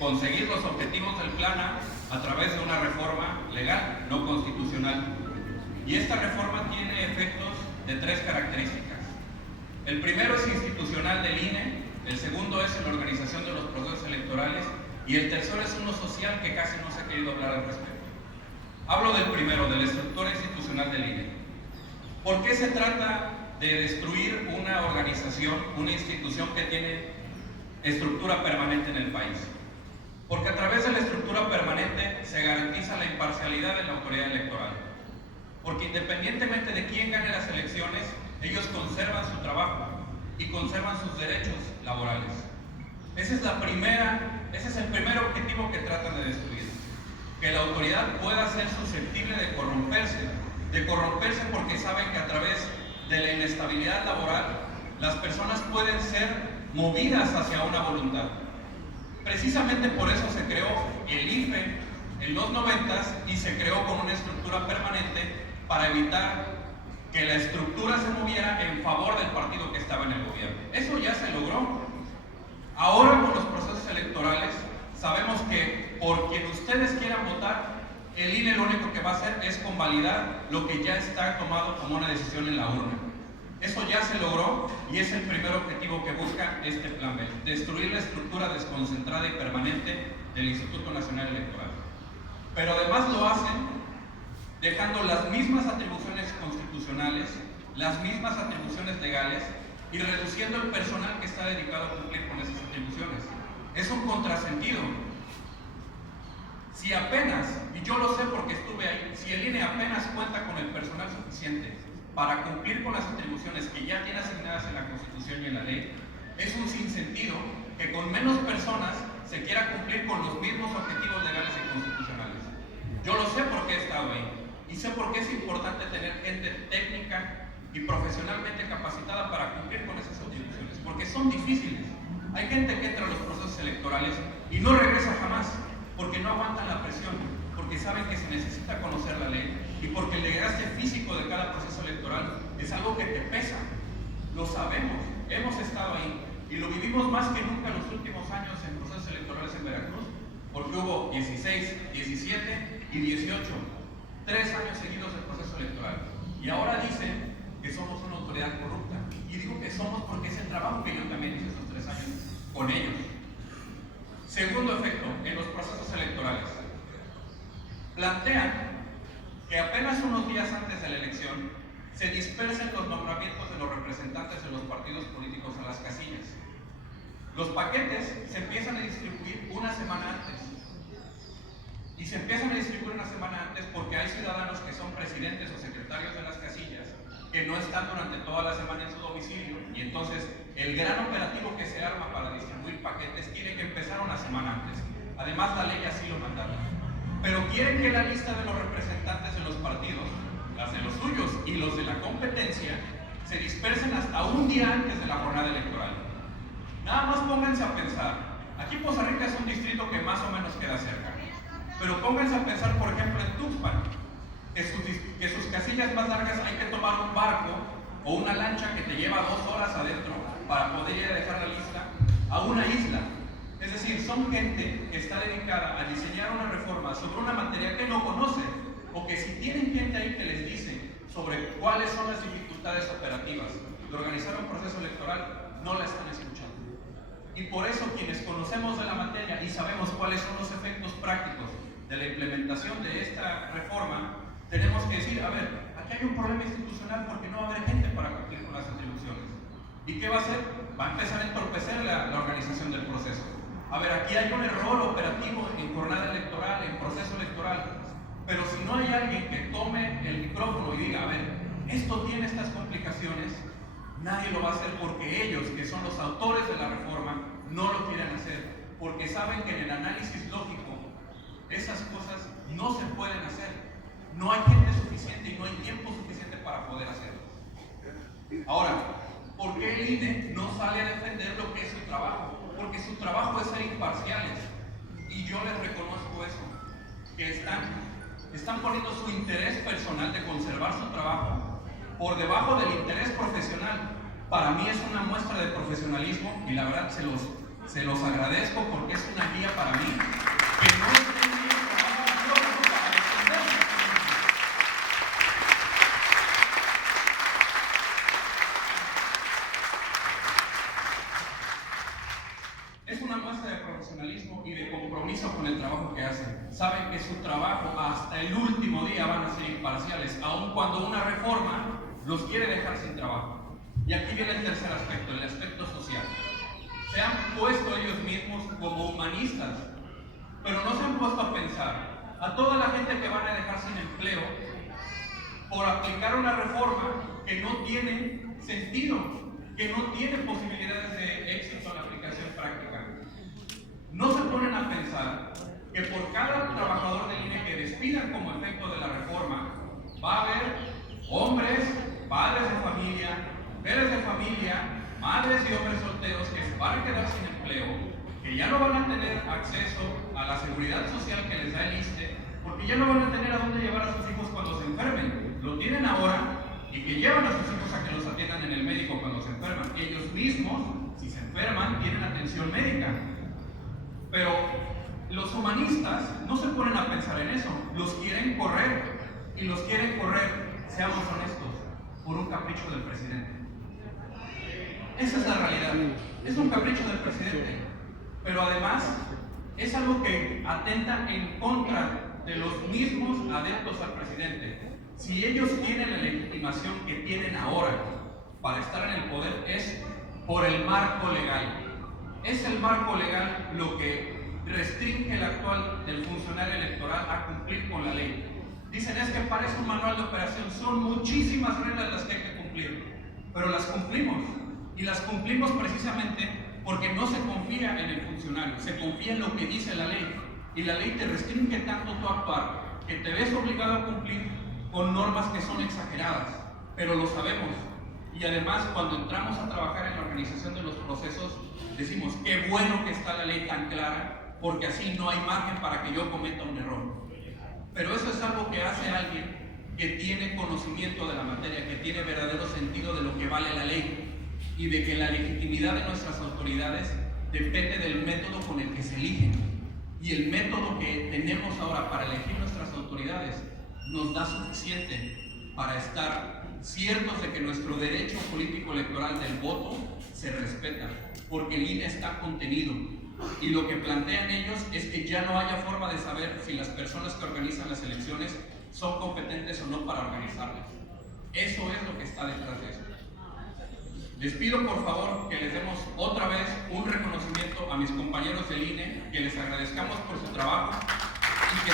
conseguir los objetivos del Plan A través de una reforma legal, no constitucional. Y esta reforma tiene efectos de 3 características. El primero es institucional del INE, el segundo es en la organización de los procesos electorales y el tercero es uno social que casi no se ha querido hablar al respecto. Hablo del primero, de la estructura institucional del INE. ¿Por qué se trata de destruir una organización, una institución que tiene estructura permanente en el país? Porque a través de la estructura permanente se garantiza la imparcialidad de la autoridad electoral. Porque independientemente de quién gane las elecciones, ellos conservan su trabajo y conservan sus derechos laborales. Ese es el primer objetivo que tratan de destruir. Que la autoridad pueda ser susceptible de corromperse porque saben que a través de la inestabilidad laboral las personas pueden ser movidas hacia una voluntad. Precisamente por eso se creó el IFE en los 90s y se creó con una estructura permanente para evitar que la estructura se moviera en favor del partido que estaba en el gobierno. Eso ya se logró. Ahora con los procesos electorales sabemos que por quien ustedes quieran votar, el INE lo único que va a hacer es convalidar lo que ya está tomado como una decisión en la urna. Eso ya se logró y es el primer objetivo que busca este Plan B, destruir la estructura desconcentrada y permanente del Instituto Nacional Electoral. Pero además lo hacen dejando las mismas atribuciones constitucionales, las mismas atribuciones legales y reduciendo el personal que está dedicado a cumplir con esas atribuciones. Es un contrasentido. Si apenas, y yo lo sé porque estuve ahí, si el INE apenas cuenta con el personal suficiente para cumplir con las atribuciones que ya tiene asignadas en la Constitución y en la ley, es un sinsentido que con menos personas se quiera cumplir con los mismos objetivos legales y constitucionales. Yo lo sé porque he estado ahí y sé por qué es importante tener gente técnica y profesionalmente capacitada para cumplir con esas atribuciones, porque son difíciles. Hay gente que entra a los procesos electorales y no regresa jamás, porque no aguantan la presión, porque saben que se necesita conocer la ley y porque el desgaste físico de cada proceso electoral es algo que te pesa. Lo sabemos, hemos estado ahí y lo vivimos más que nunca en los últimos años en procesos electorales en Veracruz, porque hubo 16, 17 y 18, 3 años seguidos de proceso electoral. Y ahora dicen que somos una autoridad corrupta. Y digo que somos porque es el trabajo que yo también hice esos 3 años con ellos. Segundo efecto, en los procesos electorales. Plantean que apenas unos días antes de la elección se dispersen los nombramientos de los representantes de los partidos políticos a las casillas. Los paquetes se empiezan a distribuir una semana antes. Y se empiezan a distribuir una semana antes porque hay ciudadanos que son presidentes o secretarios de las casillas que no están durante toda la semana en su domicilio y entonces el gran operativo que se arma para distribuir paquetes tiene que empezar una semana antes. Además la ley así lo mandaba. Pero quieren que la lista de los representantes de los partidos, las de los suyos y los de la competencia, se dispersen hasta un día antes de la jornada electoral. Nada más pónganse a pensar. Aquí Poza Rica es un distrito que más o menos queda cerca. Pero pónganse a pensar, por ejemplo, en Tuxpan, que sus casillas más largas hay que tomar un barco o una lancha que te lleva 2 horas adentro para poder ir a dejar la lista a una isla. Es decir, son gente que está dedicada a diseñar una reforma sobre una materia que no conoce, o que si tienen gente ahí que les dice sobre cuáles son las dificultades operativas de organizar un proceso electoral, no la están escuchando. Y por eso quienes conocemos de la materia y sabemos cuáles son los efectos prácticos de la implementación de esta reforma, tenemos que decir, a ver, aquí hay un problema institucional porque no va a haber gente para cumplir con las atribuciones. ¿Y qué va a hacer? Va a empezar a entorpecer la organización del proceso. A ver, aquí hay un error operativo en jornada electoral, en proceso electoral, pero si no hay alguien que tome el micrófono y diga, a ver, esto tiene estas complicaciones, nadie lo va a hacer porque ellos, que son los autores de la reforma, no lo quieren hacer, porque saben que en el análisis lógico esas cosas no se pueden hacer. No hay gente suficiente y no hay tiempo suficiente para poder hacerlo. Ahora, ¿por qué el INE no sale a defender lo que es su trabajo? Porque su trabajo es ser imparciales. Y yo les reconozco eso, que están poniendo su interés personal de conservar su trabajo por debajo del interés profesional. Para mí es una muestra de profesionalismo y la verdad se los agradezco porque es una guía para mí de profesionalismo y de compromiso con el trabajo que hacen. Saben que su trabajo hasta el último día van a ser imparciales, aun cuando una reforma los quiere dejar sin trabajo. Y aquí viene el tercer aspecto, el aspecto social. Se han puesto ellos mismos como humanistas, pero no se han puesto a pensar a toda la gente que van a dejar sin empleo por aplicar una reforma que no tiene sentido, que no tiene posibilidades de éxito en la aplicación práctica. No se ponen a pensar que por cada trabajador del INE que despidan como efecto de la reforma, va a haber hombres, padres de familia, mujeres de familia, madres y hombres solteros que se van a quedar sin empleo, que ya no van a tener acceso a la seguridad social que les da el ISSSTE, porque ya no van a tener a dónde llevar a sus hijos cuando se enfermen. Lo tienen ahora y que llevan a sus hijos a que los atiendan en el médico cuando se enferman. Ellos mismos, si se enferman, tienen atención médica. Pero los humanistas no se ponen a pensar en eso, los quieren correr, y los quieren correr, seamos honestos, por un capricho del presidente. Esa es la realidad, es un capricho del presidente, pero además es algo que atenta en contra de los mismos adeptos al presidente. Si ellos tienen la legitimación que tienen ahora para estar en el poder, es por el marco legal. Es el marco legal lo que restringe el actual del funcionario electoral a cumplir con la ley. Dicen, es que parece un manual de operación, son muchísimas reglas las que hay que cumplir, pero las cumplimos, y las cumplimos precisamente porque no se confía en el funcionario, se confía en lo que dice la ley, y la ley te restringe tanto tu actuar que te ves obligado a cumplir con normas que son exageradas, pero lo sabemos. Y además, cuando entramos a trabajar en la organización de los procesos, decimos, qué bueno que está la ley tan clara, porque así no hay margen para que yo cometa un error. Pero eso es algo que hace alguien que tiene conocimiento de la materia, que tiene verdadero sentido de lo que vale la ley, y de que la legitimidad de nuestras autoridades depende del método con el que se eligen. Y el método que tenemos ahora para elegir nuestras autoridades nos da suficiente para estar ciertos de que nuestro derecho político electoral del voto se respeta, porque el INE está contenido, y lo que plantean ellos es que ya no haya forma de saber si las personas que organizan las elecciones son competentes o no para organizarlas. Eso es lo que está detrás de eso. Les pido por favor que les demos otra vez un reconocimiento a mis compañeros del INE, que les agradezcamos por su trabajo y que